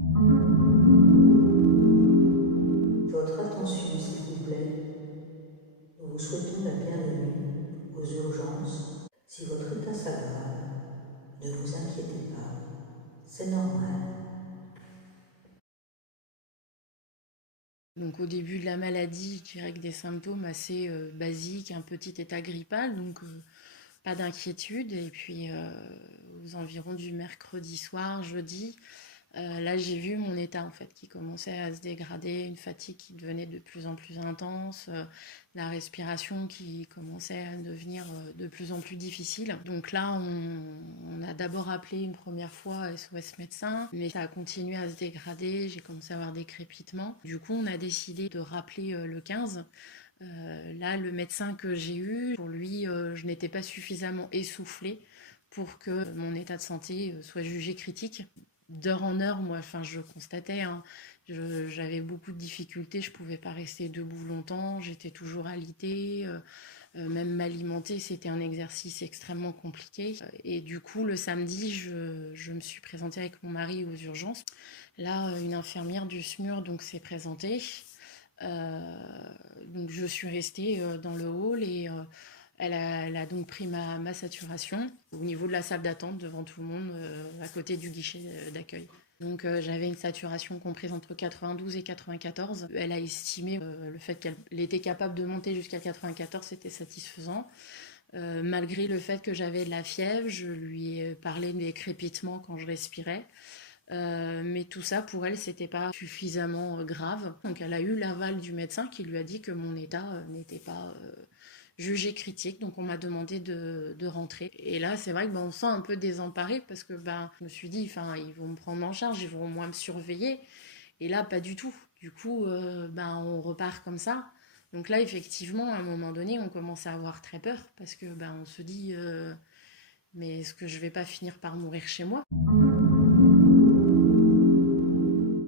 Votre attention, s'il vous plaît. Nous vous souhaitons la bienvenue aux urgences. Si votre état s'aggrave, ne vous inquiétez pas, c'est normal. Donc au début de la maladie, je dirais que des symptômes assez basiques, un petit état grippal, donc pas d'inquiétude. Et puis aux environs du mercredi soir, jeudi, là j'ai vu mon état en fait qui commençait à se dégrader, une fatigue qui devenait de plus en plus intense, la respiration qui commençait à devenir de plus en plus difficile. Donc là on a d'abord appelé une première fois SOS médecin, mais ça a continué à se dégrader, j'ai commencé à avoir des crépitements. Du coup on a décidé de rappeler le 15. Là, le médecin que j'ai eu, pour lui, je n'étais pas suffisamment essoufflée pour que mon état de santé soit jugé critique. D'heure en heure, moi, enfin, je constatais, hein, j'avais beaucoup de difficultés, je pouvais pas rester debout longtemps, j'étais toujours alitée, même m'alimenter, c'était un exercice extrêmement compliqué. Et du coup, le samedi, je me suis présentée avec mon mari aux urgences. Là, une infirmière du SMUR donc s'est présentée. Donc je suis restée dans le hall et elle a donc pris ma saturation au niveau de la salle d'attente devant tout le monde à côté du guichet d'accueil. Donc j'avais une saturation comprise entre 92 et 94. Elle a estimé le fait qu'elle était capable de monter jusqu'à 94, c'était satisfaisant. Malgré le fait que j'avais de la fièvre, je lui ai parlé des crépitements quand je respirais. Mais tout ça, pour elle, c'était pas suffisamment grave. Donc, elle a eu l'aval du médecin qui lui a dit que mon état n'était pas jugé critique. Donc, on m'a demandé de rentrer. Et là, c'est vrai que on se sent un peu désemparé parce que je me suis dit, enfin, ils vont me prendre en charge, ils vont au moins me surveiller. Et là, pas du tout. Du coup, on repart comme ça. Donc là, effectivement, à un moment donné, on commence à avoir très peur parce que on se dit, mais est-ce que je vais pas finir par mourir chez moi?